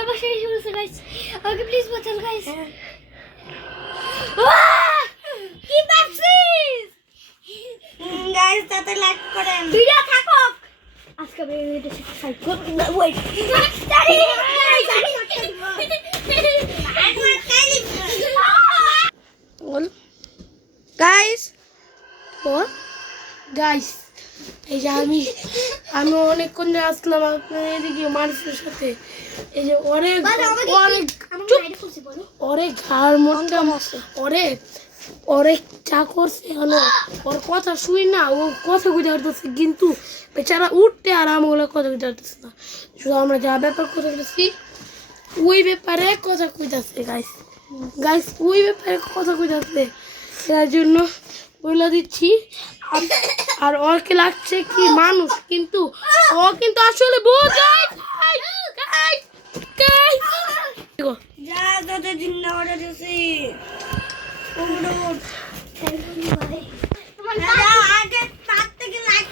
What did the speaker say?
আমার বাসায় এসে বলছে গাইস আমাকে প্লিজ বাঁচান গাইস কি পাচ্ছিস গাইস তাতে লাইক করেন ভিডিও থাকো আজকে আমি ভিডিও সাইড করব ওয়েট দাঁড়ি বল গাইস বল গাইস এই যে আমি অনেকক্ষণ আসলাম আপনার এদিকে মানুষের সাথে এই যে অনেক ঘাড় মোটা অনেক চা করছে হলো ওর কথা শুই না ও কথা বুঝতে পারতেছে কিন্তু বেচারা উঠতে আর আমগুলো কথা বুঝতে পারতেছে না শুধু আমরা যা ব্যাপার কথা বলতেছি ওই ব্যাপারে কথা কইতাছে গাইস ওই ব্যাপারে কথা কইতাছে তার জন্য বলে দিচ্ছি আর ওকে লাগছে কি মানুষ কিন্তু ও কিন্তু আসলে বোঝায় যা তোদের জন্য অর্ডার দিছি আগে তার থেকে লাইক